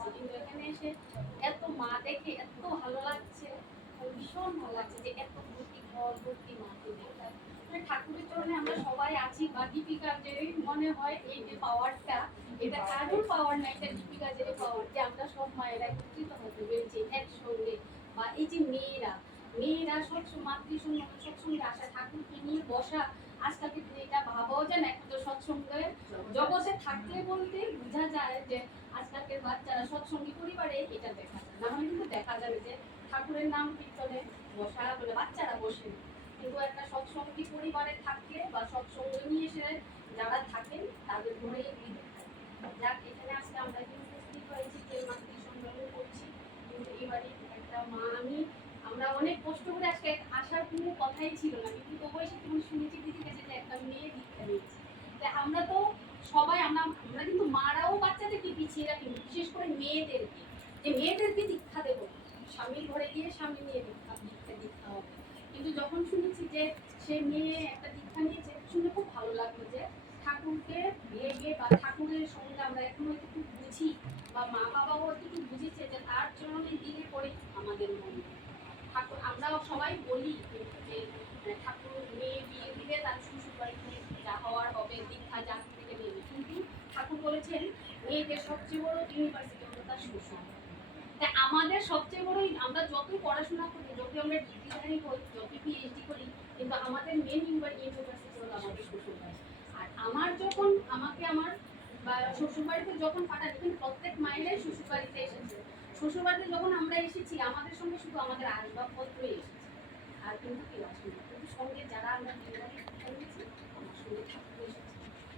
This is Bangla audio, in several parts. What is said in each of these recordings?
গেছি, কিন্তু এখানে এসে এত মা দেখে এত ভালো লাগছে, ভীষণ ভালো লাগছে যে এত ভর্তি ঘর ভর্তি মাকে দেখে। মানে ঠাকুরের চরণে আমরা সবাই আছি, বা দীপিকার যে মনে হয় এই যে পাওয়ারটা, এটা কারোর পাওয়ার না, এটা দীপিকা যে পাওয়ার, যে আমরা সব মায়েরা একত্রিত হতে পেরেছি একসঙ্গে। বা এই যে মেয়েরা মেয়েরা সবসময় মাতৃসম্মান সৎসঙ্গে আসা, ঠাকুরকে নিয়ে বসা, আজকালকে দিনে এটা ভাবাও যায় না। একটা সৎসঙ্গের জগতে থাকলে বলতে বোঝা যায় যে আজকালকের বাচ্চারা সৎসঙ্গী পরিবারে এটা দেখা যায়, না হলে কিন্তু দেখা যাবে যে ঠাকুরের নাম কীর্তনে বসা বলে বাচ্চারা বসে। কিন্তু একটা সৎসঙ্গী পরিবারে থাকলে বা সৎসঙ্গ নিয়ে এসে যারা থাকেন তাদের ঘরেই যাক, এখানে আজকে আমরা কিন্তু উপস্থিত হয়েছি, যে মাতৃ সম্মেলন করছি। কিন্তু এবারে একটা মা আমরা অনেক কষ্ট করে আজকে আসার কোনো কথাই ছিল না, কিন্তু তবু এসে তুমি শুনেছি দিদি কাছে যে একটা মেয়ে দীক্ষা নিয়েছে। আমরা তো সবাই আমরা কিন্তু মারাও বাচ্চাদেরকে পিছিয়ে রাখি, বিশেষ করে মেয়েদেরকে, যে মেয়েদেরকে দীক্ষা দেবো, স্বামীর ঘরে গিয়ে স্বামী নিয়ে দীক্ষা হবে। কিন্তু যখন শুনেছি যে সে মেয়ে একটা দীক্ষা নিয়েছে, শুনে খুব ভালো লাগলো যে ঠাকুরকে ভেবে বা ঠাকুরের সঙ্গে আমরা এখনো একটু বুঝি, বা মা বাবাও একটু বুঝেছে যে তার চরণে দিলে পরে আমাদের মনে ঠাকুর। আমরাও সবাই বলি যে ঠাকুর মেয়ে বিয়ে দিলে তার শ্বশুর বাড়িতে যা হওয়ার হবে, দীক্ষা যা থেকে নেবে, কিন্তু ঠাকুর বলেছেন মেয়েদের সবচেয়ে বড় ইউনিভার্সিটি হলো তার শ্বশুর। তাই আমাদের সবচেয়ে বড়, আমরা যতই পড়াশোনা করি, যতই আমরা ডিগ্রিধারী হই, যতই পিএইচডি করি, কিন্তু আমাদের মেন ইউনিভার্সিটি হলো আমাদের শ্বশুর বাড়ি। আর আমার যখন আমাকে আমার শ্বশুর বাড়িতে যখন পাঠাবে, কিন্তু প্রত্যেক মায়েরাই শ্বশুর বাড়িতে এসেছে, শ্বশুর বাড়িতে যখন আমরা এসেছি আমাদের সঙ্গে শুধু আমাদের আসবাবপত্রই এসেছে, আর কিন্তু কেউ আসেনি। কিন্তু সঙ্গে যারা আমরা বিয়েবাড়ি করেছি আমার সঙ্গে ঠাকুর এসেছে।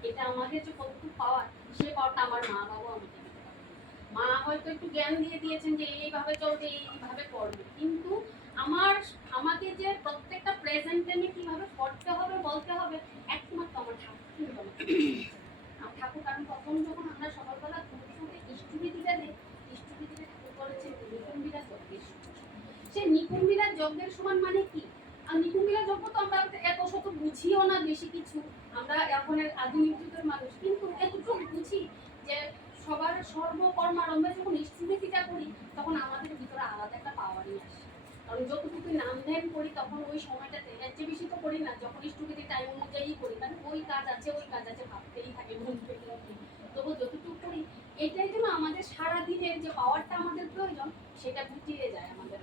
এটা আমাদের যে কতটুকু পাওয়ার, সে পাওয়ারটা আমার মা বাবা আমাকে দিতে পারেনি। মা হয়তো একটু জ্ঞান দিয়ে দিয়েছেন যে এইভাবে চলবে, এইভাবে করবে, কিন্তু আমাকে যে প্রত্যেকটা প্রেজেন্ট টাইমে কিভাবে করতে হবে বলতে হবে, একমাত্র আমার ঠাকুর কিন্তু আমাকে ঠাকুর। কারণ তখন যখন আমরা সকালবেলা ঘুরতে উঠে ইষ্টবিধিটা দেই, ইষ্টবিধিটা ঠাকুর বলেছেন নিকুম্বিরা যজ্ঞের সমান। সে নিকুম্বিরা যজ্ঞের সমান মানে কি? আর নিকুম্বিরা যজ্ঞ তো আমরা এত শত বুঝিও না বেশি কিছু, আমরা এখন আধুনিক যুগের মানুষ, কিন্তু এতটুকু বুঝি যে সবার সর্বকর্মারম্ভে যখন ইষ্টবিধিটা করি, তখন আমাদের ভিতরে আলাদা একটা পাওয়ারই আসে। কারণ যতটুকু নাম ধ্যান করি তখন ওই সময়টাতে, এর চেয়ে বেশি তো করি না। যখন ইষ্টবিধি টাইম অনুযায়ী করি, কারণ ওই কাজ আছে ভাবতেই থাকে মন থেকে, তবু যতটুকু করি এটাই যেন আমাদের সারাদিনের যে পাওয়ারটা আমাদের প্রয়োজন সেটা গুটিয়ে যায় আমাদের।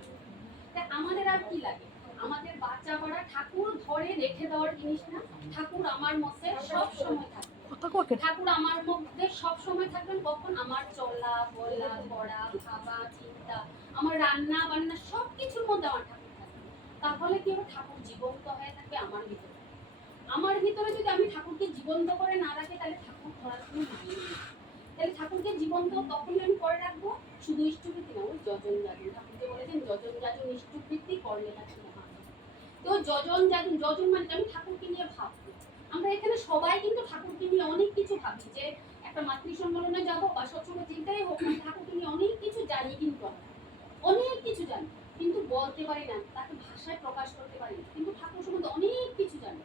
তাই আমাদের আর কি লাগে, আমাদের বাচ্চা বাড়া ঠাকুর ধরে রেখে দেওয়ার জিনিস না। ঠাকুর আমার মধ্যে সব সময় থাকবে, ঠাকুর আমার মধ্যে সব সময় থাকবেন। কখন? আমার চলা বলা পড়া খাওয়া চিন্তা, আমার রান্না বান্না সবকিছুর মধ্যে আমার ঠাকুর থাকবে। তাহলে কি হবে? ঠাকুর জীবন্ত হয়ে থাকবে আমার ভিতরে। আমার ভিতরে যদি আমি ঠাকুরকে জীবন্ত করে না রাখি, তাহলে ঠাকুর ধরার কোনো মানে নেই। তাহলে ঠাকুরকে জীবন্ত তখনই আমি করে রাখবো শুধু ইষ্টবৃত্তি না, ওই যজন যাজন, ঠাকুর যে বলেছেন যজন যাজন ইষ্টবৃত্তি করলে নাকি মহান। তো যজন যাজন, যজন মানে আমি ঠাকুরকে নিয়ে ভাববো। আমরা এখানে সবাই কিন্তু ঠাকুরকে নিয়ে অনেক কিছু ভাবি, যে একটা মাতৃ সম্মেলনে যাবো বা সৎসঙ্গ চিন্তাই হোক না, ঠাকুরকে নিয়ে অনেক কিছু জানি, কিন্তু আমরা অনেক কিছু জানি কিন্তু বলতে পারি না, তাকে ভাষায় প্রকাশ করতে পারি না। কিন্তু ঠাকুর সম্বন্ধে অনেক কিছু জানি।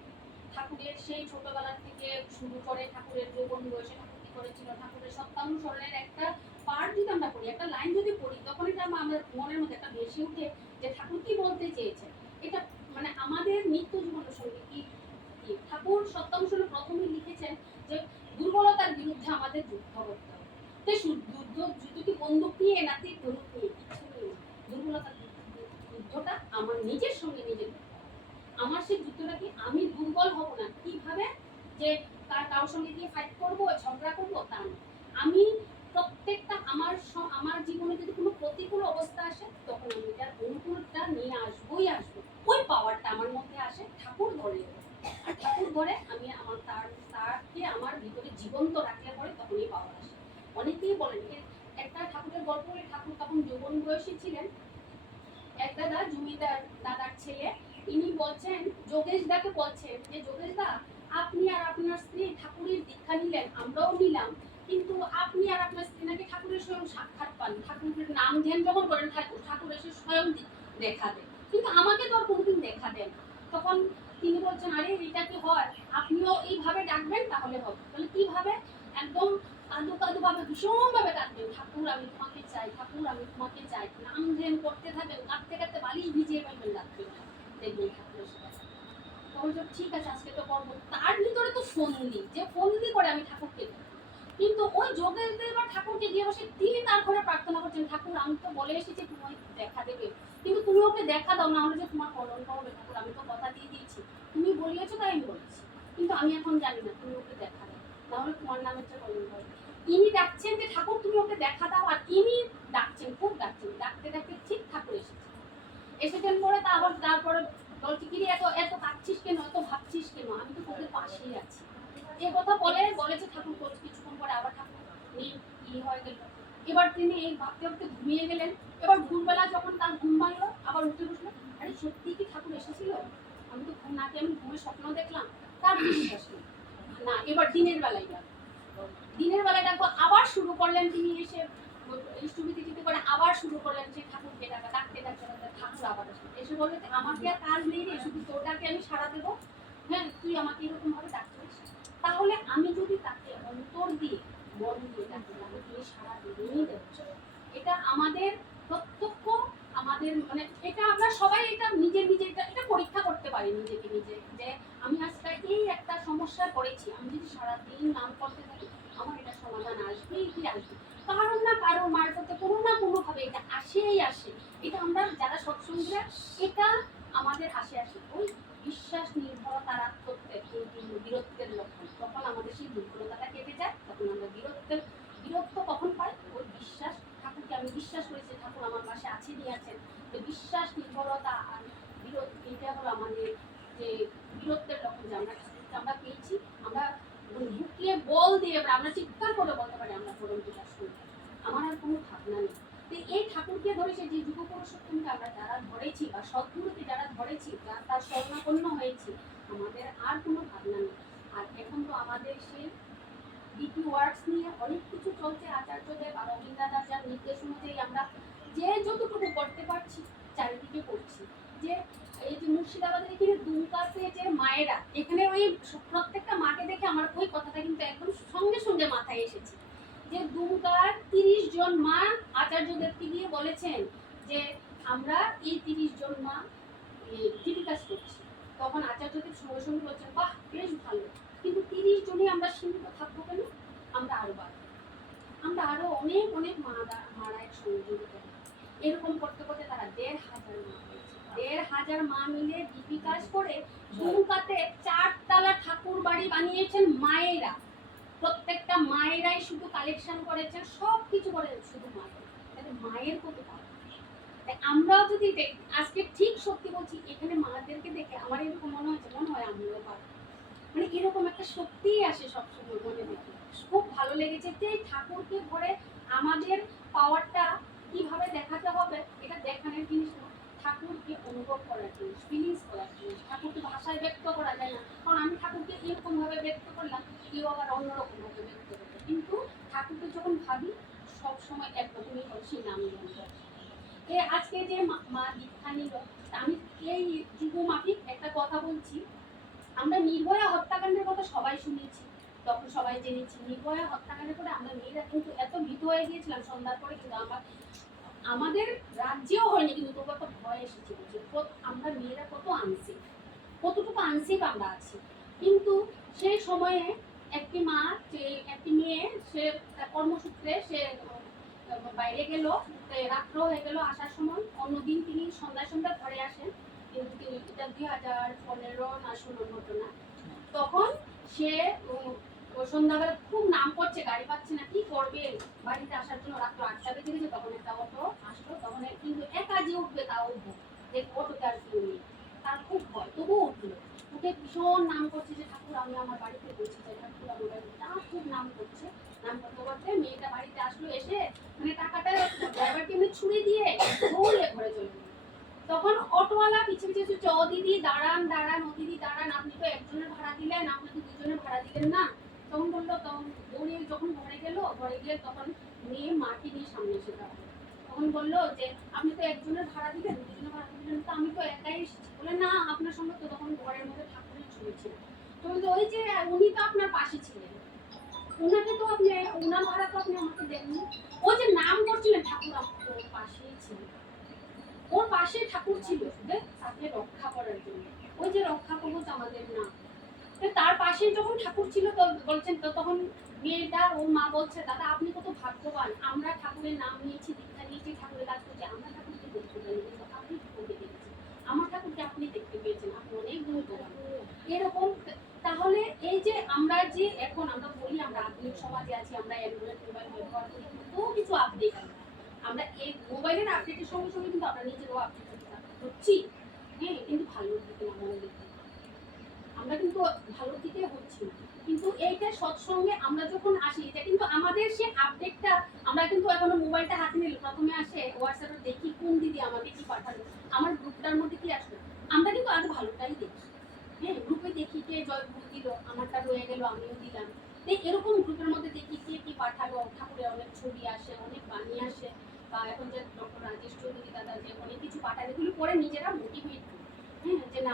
ঠাকুরের সেই ছোটবেলা থেকে শুরু করে ঠাকুরের যৌবন বয়সে ঠাকুর কি করেছিল, ঠাকুরের সত্যানুসরণের একটা পার্ট যদি আমরা পড়ি, একটা লাইন যদি পড়ি, তখন এটা আমাদের মনের মধ্যে একটা ভেসে উঠে যে ঠাকুর কি বলতে চেয়েছে। এটা মানে আমাদের নিত্য জীবনের সঙ্গে কি ঠাকুর সত্যানুসরণে প্রথমেই লিখেছেন যে দুর্বলতার বিরুদ্ধে আমাদের যুদ্ধ করতে হবে। তো যুদ্ধ কি বন্দুক নিয়ে নাকি ধনুক নিয়ে? কিছু নিয়ে। দুর্বলতার যুদ্ধটা আমার নিজের সঙ্গে নিজের। আমার সেই যুদ্ধটা কি আমি দুর্বল হব না, কিভাবে যে কারোর সঙ্গে গিয়ে ফাইট করবো, ঝগড়া করবো, তা না। আমি প্রত্যেকটা আমার জীবনে যদি কোনো প্রতিকূল অবস্থা আসে, তখন আমি তার অনুকূলটা নিয়ে আসবোই আসবো। ওই পাওয়ারটা আমার মধ্যে আসে ঠাকুর ধরে, আর ঠাকুর ধরে আমি আমার তাকে আমার ভিতরে জীবন্ত রাখলে পরে তখনই পাওয়ার আসে। অনেকেই বলেন একটা ঠাকুরের গল্প বলে, ঠাকুর তখন যৌবন বয়সী ছিলেন। এক দাদা জমিদার দাদার ছেলে, ইনি বলছেন যোগেশ দাকে বলছেন যে যোগেশ দা, আপনি আর আপনার স্ত্রী ঠাকুরের দীক্ষা নিলেন, আমরাও নিলাম, কিন্তু আপনি আর আপনার স্ত্রী নাকি ঠাকুরের স্বয়ং সাক্ষাৎ পান, ঠাকুরের নাম ধ্যান যখন করেন ঠাকুর এসে স্বয়ং দেখা দেন, কিন্তু আমাকে তো আর কোনোদিন দেখা দেন। তখন তিনি বলছেন আরে এটা কি হয়, আপনিও এইভাবে ডাকবেন তাহলে হবে। তাহলে কিভাবে? একদম কাঁদো কাঁদো ভাবে ভীষণ ভাবে ডাকবেন, ঠাকুর ঠাকুর আমি তোমাকে চাই, ঠাকুর আমি তোমাকে চাই, নাম ধ্যান করতে থাকবেন, কাঁদতে কাঁদতে বালিশ ভিজিয়ে ফেলবেন রাত্রে, দেখবেন ঠাকুরের সাথে। তখন তো ঠিক আছে আজকে তো করবো, তার ভিতরে তো ফন্দি, যে ফন্দি করে আমি ঠাকুরকে দেবো। কিন্তু ওই যোগেশদের বা ঠাকুরকে দিয়ে বসে তিনি তার ঘরে প্রার্থনা করছেন, ঠাকুর আমি তো বলে এসেছি তুমি দেখা দেবে, কিন্তু তুমি ওকে দেখা দাও না হলে যে তোমার কলঙ্ক হবে ঠাকুর, আমি তো কথা দিয়ে দিয়েছি, তুমি বলিয়েছো তাই আমি বলেছি, কিন্তু আমি এখন জানি না, তুমি ওকে দেখা দাও না হলে তোমার নামের যে কলঙ্ক হবে। ইনি ডাকছেন যে ঠাকুর তুমি ওকে দেখা দাও, আর ইনি ডাকছেন, খুব ডাকছেন, ডাকতে ডাকতে ঠিক ঠাকুর এসেছেন পরে তা আবার তারপরে বলছি কি এত এত কাঁদছিস কেন, এত ভাবছিস কেন, আমি তো তোদের পাশেই আছি, এ কথা বলেছে ঠাকুর। কিছুক্ষণ পরে আবার ঠাকুর নেই, কি হয়ে গেল, এবার তিনি এই ভাবতে ভাবতে ঘুমিয়ে গেলেন। এবার ভোরবেলা যখন তার ঘুম ভাঙলো আবার উঠে বসলো, আরে সত্যি কি ঠাকুর এসেছিল, আমি তো ঘুম নাকি আমি ঘুমে স্বপ্ন দেখলাম, তার বিশ্বাস নেই। না এবার দিনের বেলায় ডাকবো, আবার শুরু করলেন তিনি এসে ইষ্টবিধি দিতে করে আবার শুরু করলেন যে ঠাকুরকে ডাকতে ঠাকুর আবার এসে বললে আমার কি আর কাজ নেই রে, শুধু তোটাকে আমি সাড়া দেবো, হ্যাঁ তুই আমাকে এরকম ভাবে ডাকতে পারিস। তাহলে আমি যদি তাকে অন্তর দিয়ে মন দিয়ে ডাকি তাহলে তিনি সাড়া দেবেই দেবেন। এটা আমাদের প্রত্যক্ষ, আমাদের মানে এটা আমরা সবাই এটা নিজের এটা পরীক্ষা করতে পারি নিজেকে নিজে, যে আমি আজকে এই একটা সমস্যায় পড়েছি, আমি যদি সারাদিন নাম করতে থাকি আমার এটা সমাধান আসবেই কি আসবে, কারণ না কারো মারফতে কোনো না কোনো ভাবে এটা আসেই আসে। এটা আমরা যারা সৎসঙ্গীরা এটা আমাদের আসে ওই বিশ্বাস নির্ভরতা রাখ করতে, বীরত্বের লক্ষণ, তখন আমাদের সেই দুর্বলতাটা কেটে যায়, তখন আমরা বীরত্ব কখন পাই, ওই বিশ্বাস, ঠাকুরকে আমি বিশ্বাস করেছি ঠাকুর আমার পাশে আছে নিয়ে আছেন, তো বিশ্বাস নির্ভরতা আর বীরত্ব, এটা হলো আমাদের যে বীরত্বের লক্ষণ, যে আমরা পেয়েছি, আমরা ঢুকিয়ে বল দিয়ে আমরা চিৎকার করে বলতে পারি আমরা পরম পিতা শুনি, আমার আর কোনো ভাবনা নেই। তো এই ঠাকুরকে ধরে সে যে যুগ পুরুষোত্তমকে আমরা যারা ধরেছি বা সদ্গুরুকে যারা ধরেছি, তার শরণাপন্ন হয়েছি, আমাদের আর কোনো ভাবনা নেই। আর এখন তো আমাদের সেই ডিপি ওয়ার্কস নিয়ে অনেক কিছু চলছে, আচার্যদেব আর রবীন্দ্রনাথের নির্দেশ অনুযায়ী আমরা যে যতটুকু করতে পারছি চারিদিকে করছি। যে এই যে মুর্শিদাবাদের এখানে দুমকাতে যে মায়েরা, এখানে ওই প্রত্যেকটা মাকে দেখে আমার ওই কথাটা কিন্তু একদম সঙ্গে সঙ্গে মাথায় এসেছে, যে দুমকার 30 জন মা আচার্যদেবকে দিয়ে বলেছেন যে আমরা এই 30 জন মা দিদি কাজ করছি, তখন আচার্যদেব সঙ্গে সঙ্গে বলছেন বাহ বেশ ভালো, কিন্তু 30 জনই আমরা সীমিত থাকবো কেন, আমরা আরো বাড়বো, আমরা আরো অনেক অনেক মারা একসঙ্গে জড়িত হবো। এরকম করতে করতে তারা 1,500 মা হয়েছে, 1,500 মা মিলে দিদি কাজ করে দুমকাতে 4 তলা ঠাকুর বাড়ি বানিয়েছেন মায়েরা, প্রত্যেকটা মায়েরাই শুধু কালেকশন করেছেন, সব কিছু করেছেন শুধু মায়ের, তাহলে মায়ের কত পাওয়া। আমরাও যদি আজকে ঠিক সত্যি বলছি, এখানে মাদেরকে দেখে আমার এরকম মনে হয় আমরাও পারবো, মানে এরকম একটা শক্তি আসে সবসময় মনে দেখে, খুব ভালো লেগেছে যে ঠাকুরকে ধরে আমাদের পাওয়ারটা কিভাবে দেখাতে হবে, এটা দেখানোর জিনিস না, ঠাকুরকে অনুভব করার জিনিস, ফিলিংস করার জিনিস, ঠাকুরকে ভাষায় ব্যক্ত করা যায় না, কারণ আমি ঠাকুরকে এরকম ভাবে ব্যক্ত করলাম, কেউ আবার অন্যরকম ভাবে ব্যক্ত করবে, কিন্তু ঠাকুরকে যখন ভাবি সবসময় একরকমই হয়, সেই নামই আজকে যে মা দীক্ষা নিল, আমি এই যুগমাফিক একটা কথা বলছি, আমরা নির্ভয়া হত্যাকাণ্ডের কথা সবাই শুনেছি, তখন সবাই জেনেছি, নির্ভয়া হত্যাকাণ্ডের পরে আমরা মেয়েরা কিন্তু এত ভীত হয়ে গিয়েছিলাম, সন্ধ্যার পরে কিন্তু আমাদের রাজ্যেও হয়নি, কিন্তু তবু একটা ভয় এসেছিল যে আমরা মেয়েরা কতটুকু আনসেফ আমরা আছি। কিন্তু সেই সময়ে একটি মেয়ে সে কর্মসূত্রে সে বাইরে গেল, রাত্র হয়ে গেল, আসার সময় অন্যদিন তিনি সন্ধ্যা ঘরে আসেন, কিন্তু তিনি এটা 2015 না 16 ঘটনা, তখন সে সন্ধ্যাবেলা খুব নাম করছে, গাড়ি পাচ্ছে না, কি করবে, বাড়িতে আসার জন্য রাত্র 8টা বেজে গেছে, তখন একটা অটো আসলো, তখন কিন্তু একা যে উঠবে তাও উঠবো, যে অটোতে আর কেউ নেই, তার খুব ভয়, তবুও উঠলো, উঠে ভীষণ নাম করছে যে ঠাকুর আমি আমার বাড়িতে পৌঁছে যাই, ঠাকুর আমার বাড়িতে, তার খুব নাম করতে করতে মেয়েটা বাড়িতে আসলো, এসে মানে টাকাটা ড্রাইভারকে এমনি ছুড়ে দিয়ে দৌড়ে ঘরে চলে গেল। তখন অটোওয়ালা পিছে পিছে ও দিদি দাঁড়ান ও দিদি দাঁড়ান, আপনি তো একজনের ভাড়া দিলেন, আপনি তো দুজনের ভাড়া দিলেন না, তখন বললো, তখন দৌড়ে যখন ঘরে গিয়ে তখন মেয়ে মাকে নিয়ে সামনে এসে দাঁড়ালো, তখন বললো যে আপনি তো একজনের ভাড়া দিলেন, দুজনের ভাড়া দিলেন, তো আমি তো একাই এসেছি, বলে না আপনার সঙ্গে তো তখন ঘরের মধ্যে ঠাকুরের ছবি ছিল, তো ওই যে উনি তো আপনার পাশে ছিলেন, ওনাকে তো আপনি ওনার ভাড়া তো আপনি আমাকে দেননি, ও যে নাম পাশে ঠাকুর ছিল যে তাকে রক্ষা করার জন্য। ওই যে রক্ষা কবচ আমাদের নাম। তো তার পাশে যখন ঠাকুর ছিল তো বলছেন, তো তখন মেয়েটা ওর মা বলছে, দাদা আপনি কত ভাগ্যবান, আমরা ঠাকুরের নাম নিয়েছি, দীক্ষা নিয়েছি, ঠাকুরের কাজ করছি, আমরা ঠাকুরকে দেখতে পাইনি, কিন্তু আপনি ঠাকুরকে দেখেছেন, আমার ঠাকুরকে আপনি দেখতে পেয়েছেন, আপনি অনেক ভাগ্যবান। এরকম। তাহলে এই যে আমরা যে এখন আমরা বলি আমরা আধুনিক সমাজে আছি, আমরা অ্যান্ড্রয়েড মোবাইল ব্যবহার করি, কত কিছু আপডেট, আমরা এই মোবাইলের আপডেটের সঙ্গে সঙ্গে কিন্তু আমরা নিজেরও আপডেট হচ্ছি। হ্যাঁ, কিন্তু ভালো দিকে না, মনে দিকে আমরা কিন্তু ভালো দিকে হচ্ছি না। কিন্তু এইটা সৎসঙ্গে আমরা যখন আসি, এটা কিন্তু আমাদের সে আপডেটটা, আমরা কিন্তু এখনো মোবাইলটা হাতে নিলে প্রথমে আসে হোয়াটসঅ্যাপে দেখি কোন দিদি আমাকে কি পাঠালো, আমার গ্রুপটার মধ্যে কি আসলো, আমরা কিন্তু আজ ভালোটাই দেখি। হ্যাঁ, গ্রুপে দেখি কে জয়গুরু দিল, আমারটা রয়ে গেল, আমিও দিলাম। তো এরকম গ্রুপের মধ্যে দেখি কে কি পাঠালো, ঠাকুরের অনেক ছবি আসে, অনেক বাণী আসে, বা এখন যে ডক্টর রাজেশ চৌধুরী দাদা যে অনেক কিছু পাঠায়, এগুলো পরে নিজেরা মোটিভেট করি। হ্যাঁ, যে না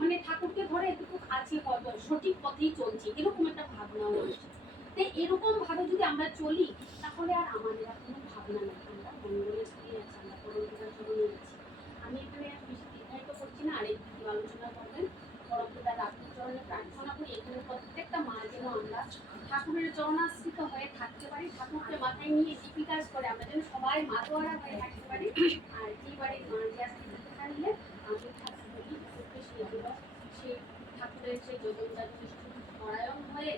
মানে ঠাকুরকে ধরে এটুকু আছে, সঠিক পথেই চলছি, এরকম একটা ভাবনা আসছে। তো এরকম ভাবে যদি আমরা চলি, তাহলে আর আমাদের আর কোনো ভাবনা নেই, আমরা মঙ্গলের দিকে আছি, আমরা পরমপিতার চরণে আছি। আমি এখানে বেশি দীর্ঘায়িত করছি না, আর একটু আলোচনা করবেন। পরমপিতার রাত্রির চরণে প্রার্থনা করি, এখানে প্রত্যেকটা মা যেন আমরা ঠাকুরের চরণাশ্রিত হয়ে থাকতে পারি, ঠাকুরকে মাথায় নিয়ে দীপি কাজ করে আমরা যেন সবাই মাতোয়ারা হয়ে থাকতে পারি। আর যে বাড়ির মা যে আজকে দিতে পারলে আমি ঠাকুর বলি, সেই ঠাকুরের সেই যোজন জাতি পরায়ণ হয়ে